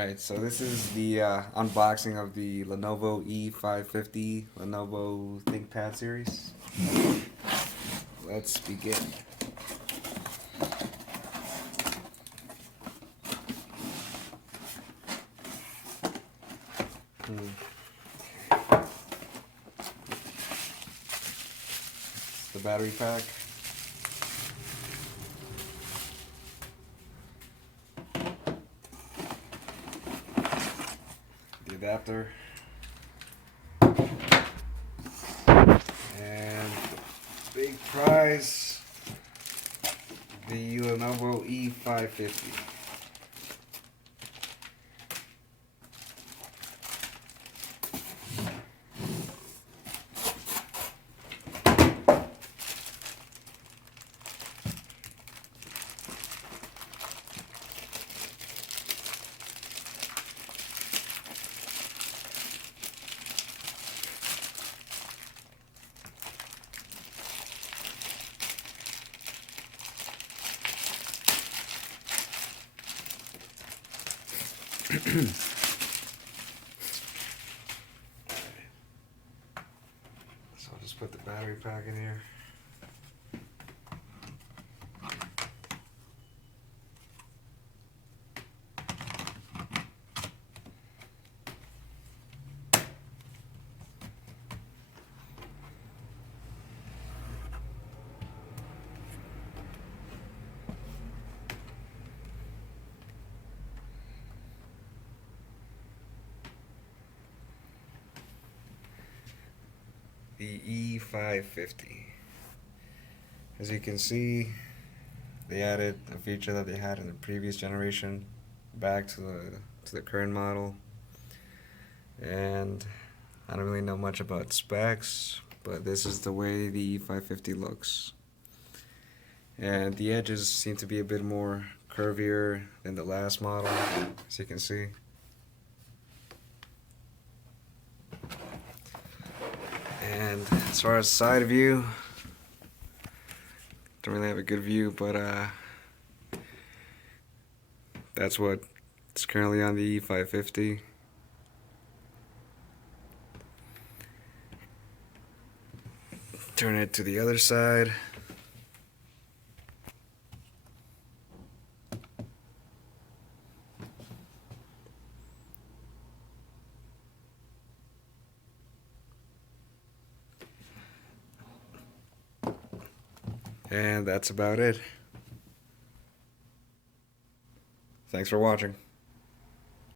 Alright, so this is the unboxing of the Lenovo E550 Lenovo ThinkPad series. Let's begin. The battery pack. The adapter. And big prize, the Lenovo E550. So I'll just put the battery pack in here. The E550. As you can see, they added a feature that they had in the previous generation back to the current model. And I don't really know much about specs, but this is the way the E550 looks. And the edges seem to be a bit more curvier than the last model, as you can see. And as far as side view, don't really have a good view, but that's what it's currently on the E550. Turn it to the other side. And that's about it. Thanks for watching.